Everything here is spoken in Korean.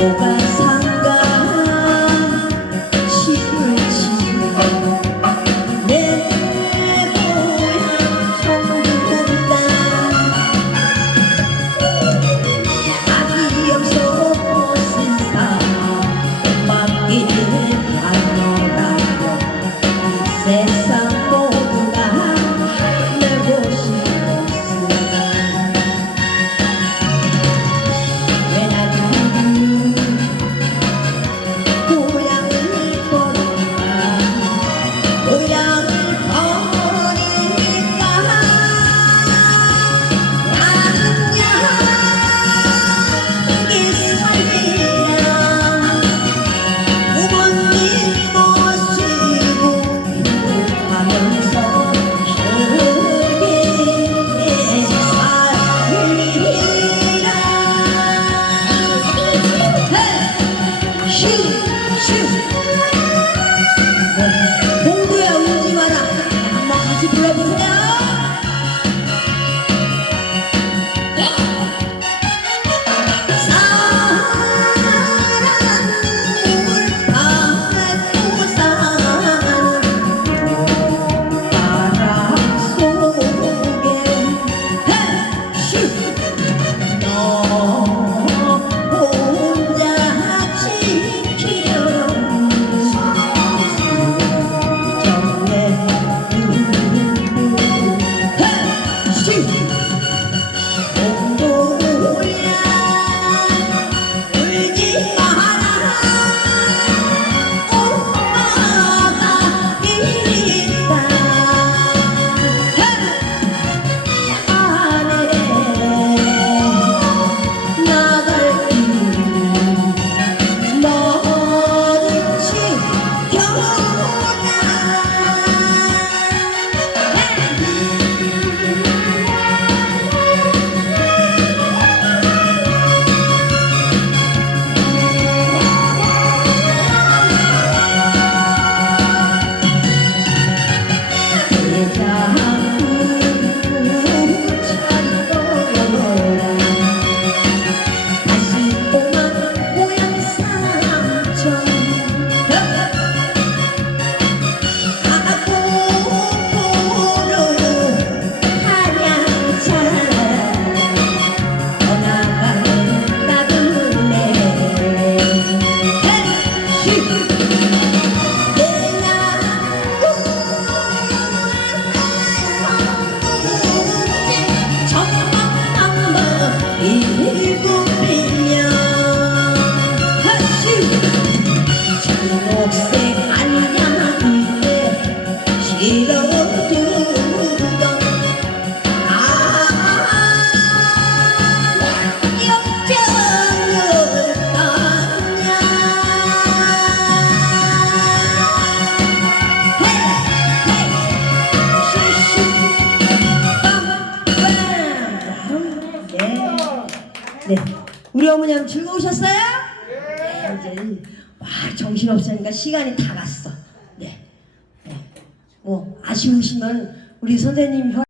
Bye. 우리 어머니 는 즐거우셨어요? 네. 이제 와 정신 없으니까 시간이 다 갔어. 네. 네. 뭐 아쉬우시면 우리 선생님 혈.